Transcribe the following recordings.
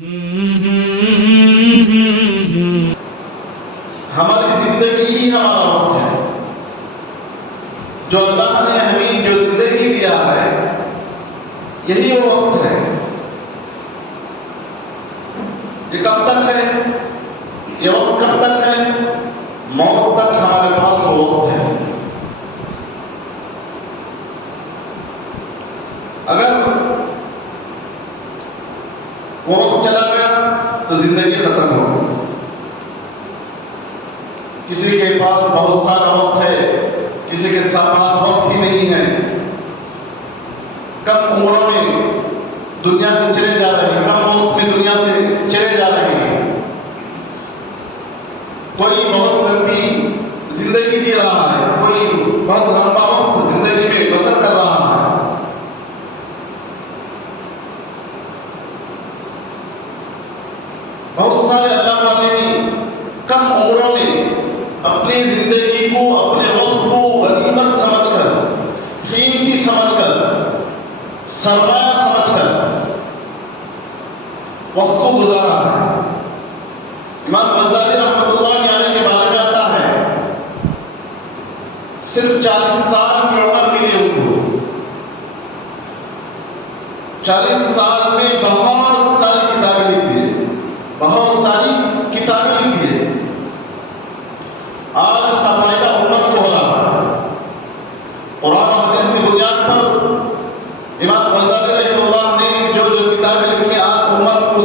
ہماری زندگی ہی ہمارا وقت ہے. جو اللہ نے ہمیں جو زندگی دیا ہے یہی وہ وقت ہے. یہ کب تک ہے؟ یہ وقت کب تک ہے؟ موت تک ہمارے پاس وہ وقت ہے. اگر وہ وقت چلا گیا تو زندگی ختم ہو گئی. کسی کے پاس بہت سارا وقت ہے، کسی کے پاس وقت ہی نہیں ہے. کم عمروں میں دنیا سے چلے جا رہے ہیں، کم وقت میں دنیا سے چلے جا رہے ہیں. کوئی بہت لمبی زندگی جی رہا ہے، کوئی بہت لمبا وقت زندگی میں بسر کر رہا ہے. بہت سارے اللہ والے نے کم عمروں میں اپنی زندگی کو، اپنے وقت کو غنیمت سمجھ کر، قیمتی سمجھ کر، سرمایہ سمجھ کر وقت کو گزارا ہے. امام غزالی رحمۃ اللہ علیہ کے بارے میں آتا ہے صرف 40 سال کی عمر ملی ان کو. 40 سال میں بہت ساری کتابیں لکھ دی، بہت ساری کتابیں لکھ دی. آج اس کا فائدہ امت کو ہو رہا ہے. قرآن و حدیث کی بنیاد پر امام غزالی رحمۃ اللہ نے جو کتابیں لکھی، آج امت کو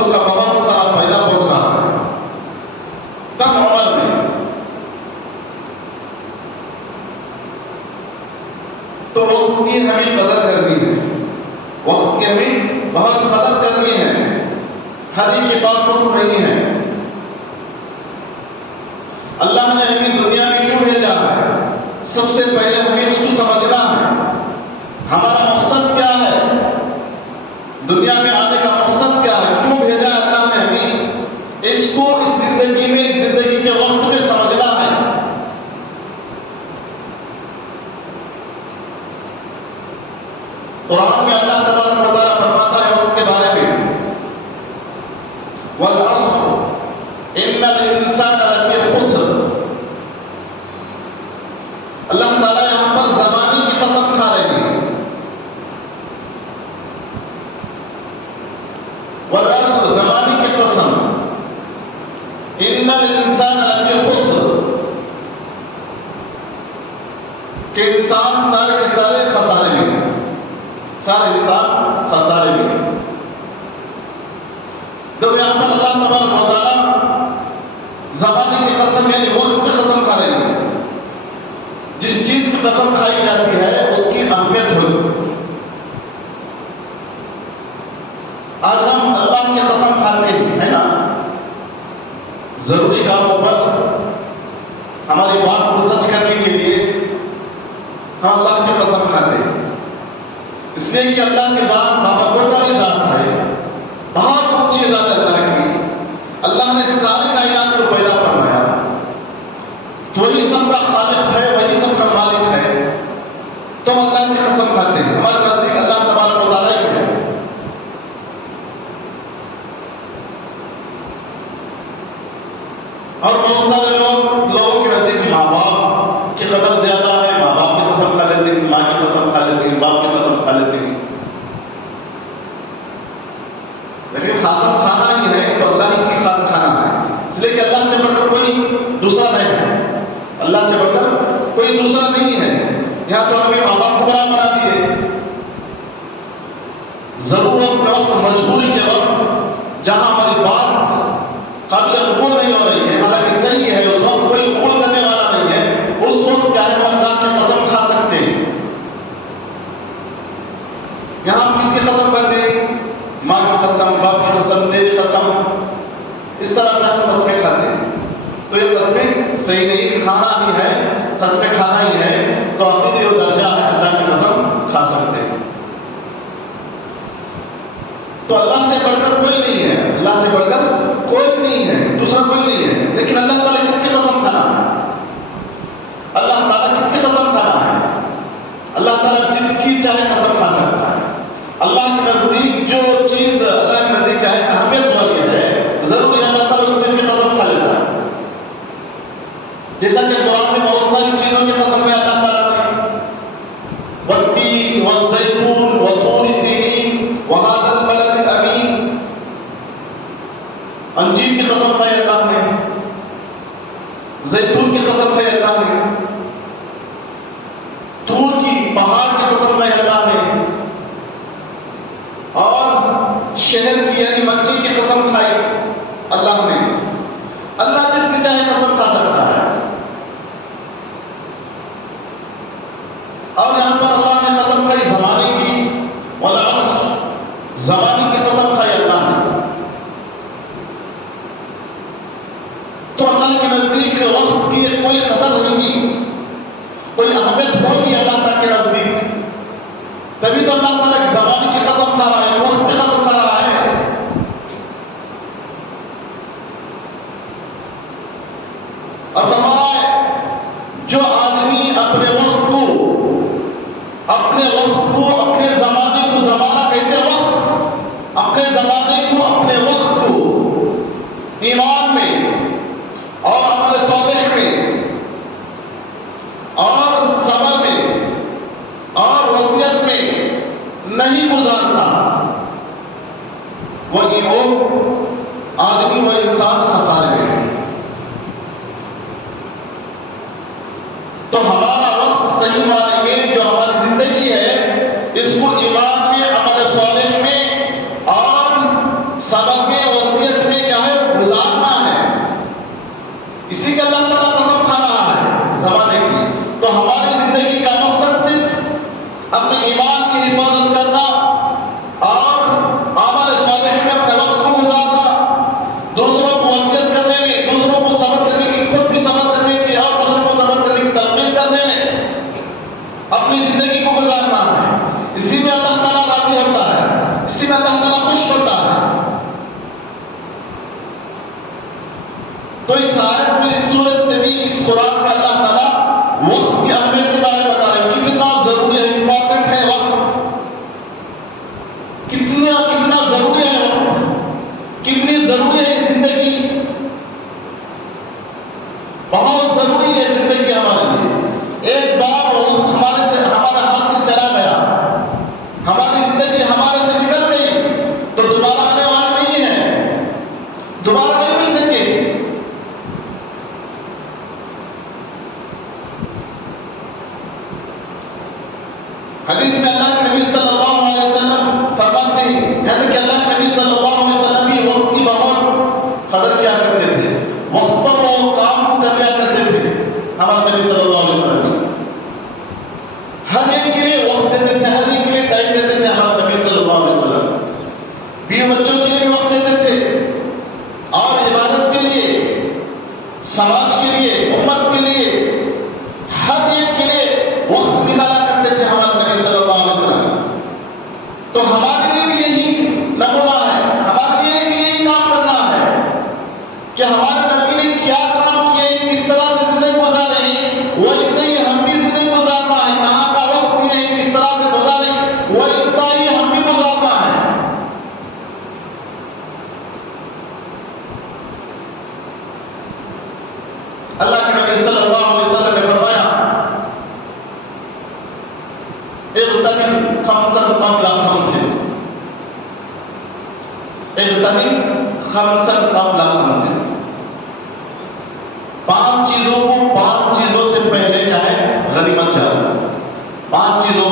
اس کا بہت سارا فائدہ پہنچ رہا ہے. کم عمر میں تو وقت کی ہمیں قدر کرنی ہے، وقت کی ہمیں بہت قدر کرنی ہے. ہر ایک کے پاس وقت نہیں ہے. اللہ نے ہمیں دنیا میں کیوں بھیجا ہے؟ سب سے پہلے ہمیں اس کو سمجھنا ہے. ہمارا مقصد کیا ہے؟ دنیا میں آنے کا مقصد کیا ہے؟ کیوں بھیجا ہے اللہ نے ہمیں؟ اس کو اس زندگی میں، اس زندگی کے وقت میں سمجھنا ہے. قرآن میں اللہ تبارک و تعالیٰ فرماتا ہے وقت کے بارے میں، والعصر ان الانسان لفی خسر. اللہ تعالیٰ یہاں پر زمانے کی قسم کھا رہے ہیں. والعصر زمانے کی قسم، ان الانسان لفی خسر کہ انسان سارے کے سارے خسارے میں، سارے انسان خسارے میں. جب یہاں پر اللہ تبارک و تعالیٰ زمانے کی قسم یعنی وقت کی قسم کھا رہے ہیں. جس چیز کی قسم کھائی جاتی ہے اس کی اہمیت ہوئی. آج ہم اللہ کی قسم کھاتے ہیں، ہے نا؟ ضروری کاموں پر ہماری بات کو سچ کرنے کے لیے ہم اللہ کی قسم کھاتے ہیں. اس لیے کہ اللہ کی ذات بابرکت والی ذات ہے، بہت اونچی ذات ہے اللہ کی. اللہ نے ساری کائنات کو پیدا فرمایا تو وہی سب کا خالق ہے، وہی سب کا مالک ہے. تو اللہ کی قسم کھاتے ہیں. ہمارے نزدیک اللہ تبارک و تعالیٰ ہی ہے. اور بہت سارے لوگوں کے نزدیک ماں باپ کی قدر زیادہ ہے. ماں باپ کی قسم کھا لیتے ہیں، ماں کی قسم کھا لیتے ہیں، باپ کی قسم کھا لیتے ہیں. لیکن قسم کھانا ہی ہے تو اللہ ہی کی قسم کھانا ہے. اس لیے کہ اللہ سے بڑھ کر کوئی دوسرا نہیں ہے. اللہ سے بڑھ کر کوئی دوسرا نہیں ہے. یہاں تو ہمیں ماں باپ کو بڑا بنا دیے. ضرورت کے وقت، مجبوری کے وقت جہاں ہماری بات قابل قبول نہیں ہو رہی ہے، حالانکہ صحیح ہے، اس وقت کوئی قبول کرنے والا نہیں ہے، اس وقت کیا ہے ہم اللہ کی قسم کھا سکتے ہیں. یہاں ہم کس کی قسم کھاتے ہیں؟ ماں کی قسم، باپ کی قسم، تیری قسم. اس طرح سے ہم قسمیں کھاتے ہیں. تو یہ قسمیں صحیح نہیں. کھانا ہی ہے، قسمیں کھانا ہی ہے تو آخر یہ درجہ ہے اللہ کی قسم کھا سکتے ہیں. تو اللہ سے بڑھ کر کوئی نہیں ہے، اللہ سے بڑھ کر کوئی نہیں ہے، دوسرا کوئی نہیں ہے. لیکن اللہ تعالیٰ کس کی قسم کھانا ہے؟ اللہ تعالیٰ کس کی قسم کھانا ہے؟ اللہ تعالیٰ جس کی چاہے قسم کھا سکتا ہے. اللہ کے نزدیک جو چیز اللہ کے نزدیک انجیر کی قسم کھائی اللہ نے، زیتون کی قسم کھائی اللہ نے، طور کی پہاڑ کی قسم کھائی اللہ نے، اور شہر کی یعنی مکے کی قسم کھائی اللہ نے۔ اللہ جس نے چاہے قسم کھا سکتا ہے۔ اور یہاں پر اللہ نے قسم کھائی زمانے کی، والعصر، زمانے کی قسم کھائی اللہ نے۔ تو اللہ کے نزدیک وقت کی کوئی قدر نہیں گی، کوئی اہمیت ہوگی اللہ تعالیٰ کے نزدیک، تبھی تو اللہ تعالیٰ کی زمانے کی قسم کھا رہا ہے، وقت کی قسم کھا رہا ہے۔ اور فرما رہا ہے جو آدمی اپنے وقت کو، اپنے زمانے کو، زمانہ کہتے وقت، اپنے زمانے کو، اپنے وقت کو ایمان میں اور عمل صالح میں اور صبر میں اور وصیت میں نہیں گزارتا، وہ آدمی، وہ انسان خسارے میں ہے۔ تو ہمارا وقت صحیح معنی میں جو ہماری زندگی ہے، اس کو ایمان میں، عمل صالح میں اور صبر میں، وصیت میں کیا ہے؟ گزارنا ہے۔ اسی کا اللہ تعالیٰ قسم کھا رہا ہے زمانے کی۔ تو ہماری زندگی کا مقصد صرف اپنے ایمان کی حفاظت کرنا اور عمل صالح میں اپنے وقت کو گزارنا، دوسروں کو وصیت کرنے میں، دوسروں کو صبر کرنے کی، خود بھی صبر کرنے کی اور دوسروں کو صبر کرنے کی ترغیب کرنے میں اپنی زندگی کو گزارنا ہے۔ اسی میں اللہ تعالیٰ راضی ہوتا ہے، اسی میں اللہ تعالیٰ خوش ہوتا ہے۔ تو اس آیت میں، اس سورت سے بھی، اس قرآن میں اللہ تعالیٰ وقت کی اہمیت کے بارے میں بتا رہے ہیں، کتنا ضروری ہے، امپورٹنٹ ہے وقت، کتنا ضروری ہے وقت، کتنی ضروری ہے زندگی، بہت ضروری ہے زندگی ہمارے لیے۔ ایک بار وقت ہمارے ہاتھ سے چلا گیا، ہماری زندگی ہمارے سے نکل گئی، تو دوبارہ آنے والا نہیں ہے، دوبارہ نہیں مل سکے۔ حدیث میں اللہ کے نبی صلی اللہ علیہ وسلم فرماتے ہیں، یہاں تک کہ اللہ کے نبی صلی اللہ علیہ وسلم بھی وقت کی بہت قدر کیا کرتے تھے، وقت پر وہ کام کو کر لیا کرتے تھے۔ ہمارے نبی صلی اللہ علیہ وسلم ہر ایک کے لیے وقت دیتے تھے، ہر ایک کے لیے ٹائم دیتے تھے۔ ہمارے نبی صلی اللہ علیہ وسلم بیوی بچوں کے لیے بھی وقت دیتے تھے، اور عبادت کے لیے، سماج کے لیے، امت کے لیے، ہر ایک کے لیے وقت نکالا کرتے تھے ہمارے نبی صلی اللہ علیہ وسلم۔ تو ہمارے لیے بھی یہی نمونہ ہے، ہمارے لیے بھی یہی کام کرنا ہے کہ ہمارے نبی نے کیا کام کیے، کس طرح سے زندگی گزارے، ویسے ہی ہم بھی زندگی گزارنا ہے۔ کہاں کا وقت کیے، کس طرح سے گزارے، ویسا ہی ہم بھی گزارنا ہے۔ اللہ کے نبی صلی اللہ علیہ وسلم نے فرمایا، اغتنم خمسا قبل خمس، اغتنم خمسا قبل خمس، پانچ چیزوں سے پہلے کیا ہے؟ غنیمت چاہو۔ پانچ چیزوں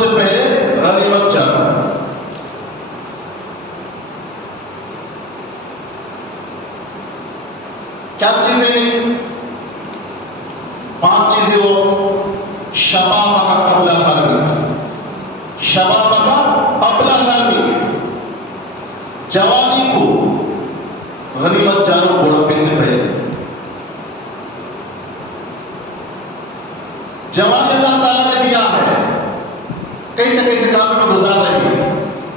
سے پہلے غنیمت چاہو۔ کیا چیزیں؟ پانچ چیزیں وہ شبابک قبل حرمک، شبابک قبل حرمک، جوانی کو غنیمت جانو بڑھاپے سے پہلے۔ جوانی اللہ تعالیٰ نے دیا ہے، کیسے کام میں گزار رہے ہیں،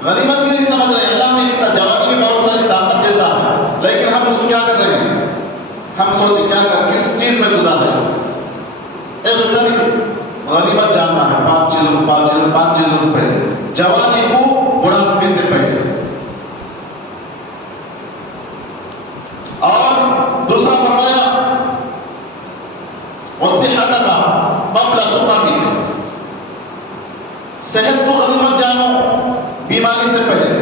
غنیمت یہ نہیں سمجھ رہے۔ اللہ نے اتنا جوانی میں بہت ساری طاقت دیتا ہے، لیکن ہم اس کو کیا کر رہے ہیں؟ ہم سوچیں کیا کر، کس چیز میں گزار رہے ہیں؟ غنیمت جاننا ہے پانچ چیزوں سے پہلے، جوانی کو بڑھاپے سے پہلے۔ اور دوسرا فرمایا وصحتک قبل سقمک، صحت کو غنیمت جانو بیماری سے پہلے۔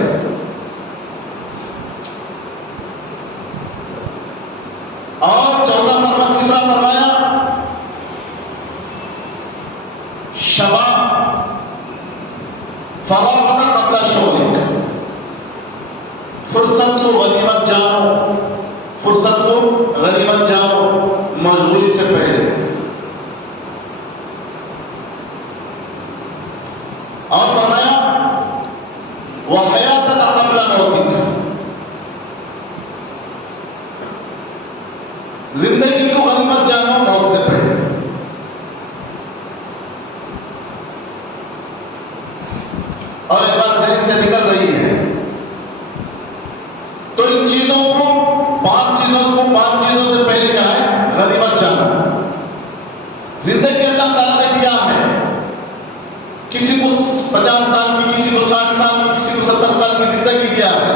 شباب فراغ قبل شغلک، فرصت کو غنیمت جانو، فرصت کو غنیمت جانو مشغولی سے پہلے. اور فرمایا وحیاتک قبل موتک، زندگی کو غنیمت جانو موت سے پہلے. اور ایک بات ذہن سے نکل رہی ہے تو ان چیزوں کو پانچ چیزوں سے پہلے کیا ہے؟ غنیمت جانو. زندگی اللہ تعالیٰ نے دیا ہے، کسی کو 50 سال کی، کسی کو 60 سال کی، کسی کو 70 سال کی زندگی دیا ہے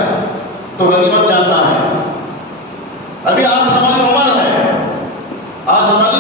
تو غنیمت جاننا ہے. ابھی آج ہماری عمر ہے، آج ہماری